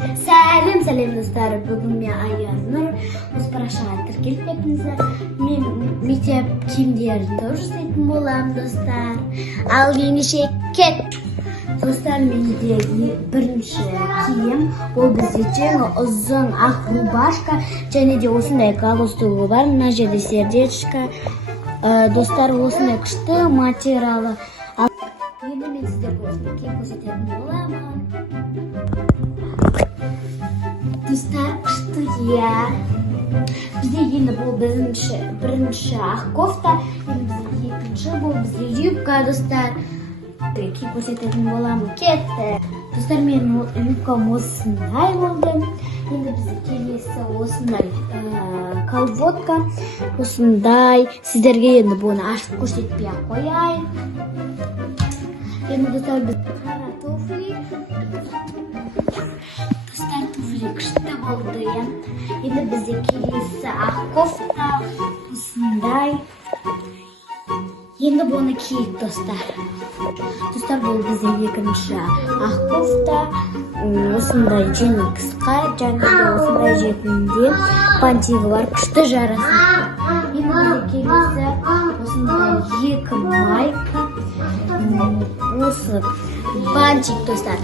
Сәлем достар, бүгін мен Аянур өз парақшаға тіркеліп кеттіңіздер. Мен мектеп киімдерін жасайтын боламын достар. Ал ендеше кет. Достар, менде бірінші киім, ол бізде жаңа ұзын ақ рубашка, және де осындай галстугі бар, мына жерде сердечко. Достар, осындай күшті материалы. Енді мен сіздерге осындай киім көрсететін боламын. Достар, күшті иә. Бізде енді бұл бірінші ақ кофта, енді бізде екінші бұл бізде юбка, достар. Киім көрсететін боламын. Кетті. Достар, менің юбкам осындай болды. Енді бізде келесі осындай колготка, осындай. Сіздерге енді бұны ашып көрсетпей қояйын. Енді достар, біз қара туфли. Достар, туфли күшті болды. Енді бізде келесі ақ кофта, осындай. Енді бұны киейік, достар. Достар, бұл бізде екінші ақ кофта, осындай жеңі қысқа, және де осындай жетінде бантигі бар, күшті жарасады. Енді бізде келесі осындай екі майка, осы бантик, достар.